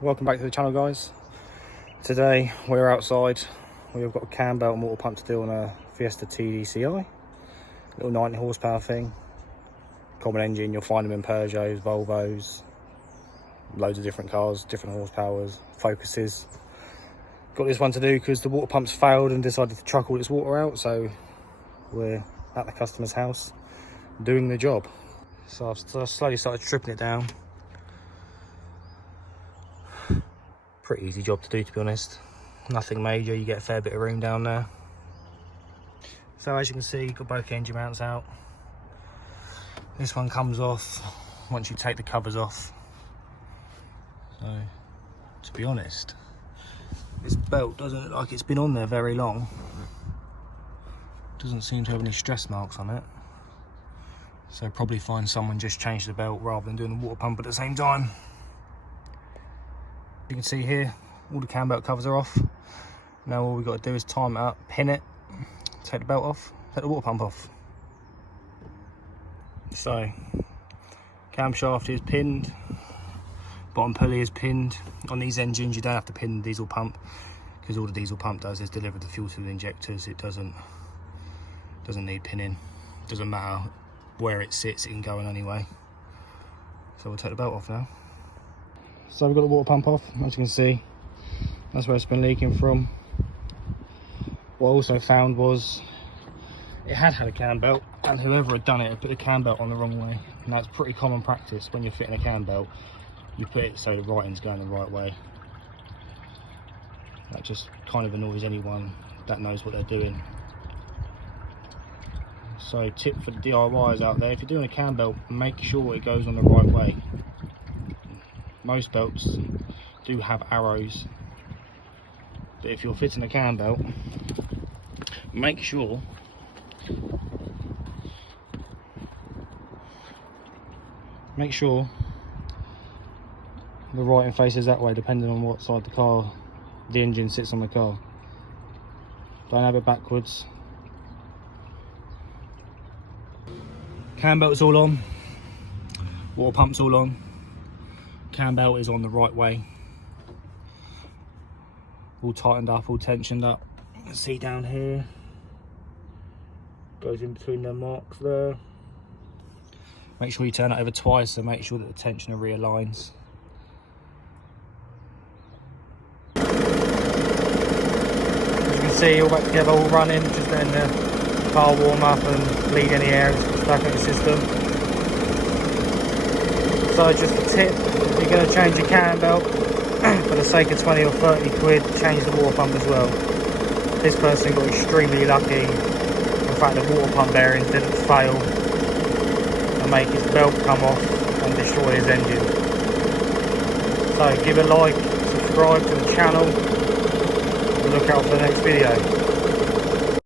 Welcome back to the channel, guys. Today we're outside. We've got a Cambelt motor pump to do on a Fiesta Tdci, little 90 horsepower thing, common engine. You'll find them in Peugeots, Volvos, loads of different cars, different horsepowers, Focuses. Got this one to do because the water pump's failed and decided to chuck all its water out, so we're at the customer's house doing the job. So I've slowly started stripping it down. Pretty easy job to do, to be honest. Nothing major, you get a fair bit of room down there. So as you can see, you've got both engine mounts out. This one comes off once you take the covers off. So, to be honest, this belt doesn't look like it's been on there very long. Doesn't seem to have any stress marks on it. So probably find someone just changed the belt rather than doing the water pump at the same time. You can see here, all the cam belt covers are off. Now all we've got to do is time it up, pin it, take the belt off, take the water pump off. So, camshaft is pinned, bottom pulley is pinned. On these engines you don't have to pin the diesel pump, because all the diesel pump does is deliver the fuel to the injectors. It doesn't need pinning. Doesn't matter where it sits, it can go in anyway. So we'll take the belt off now. So we've got the water pump off, as you can see. That's where it's been leaking from. What I also found was it had a cam belt, and whoever had done it had put the cam belt on the wrong way. And that's pretty common practice when you're fitting a cam belt. You put it so the right end's going the right way. That just kind of annoys anyone that knows what they're doing. So tip for the DIYers out there, if you're doing a cam belt, make sure it goes on the right way. Most belts do have arrows, but if you're fitting a cam belt, make sure the right end faces that way, depending on what side the engine sits on the car. Don't have it backwards. Cam belt's all on, water pump's all on. Cam belt is on the right way, all tightened up, all tensioned up. You can see down here, goes in between them marks there. Make sure you turn it over twice and make sure that the tensioner realigns. As you can see, all back together, all running, just letting the car warm up and bleed any air back in the system. So just a tip, you're going to change your cam belt, for the sake of 20 or 30 quid, change the water pump as well. This person got extremely lucky. In fact, the water pump bearings didn't fail and make his belt come off and destroy his engine. So give a like, subscribe to the channel, and look out for the next video.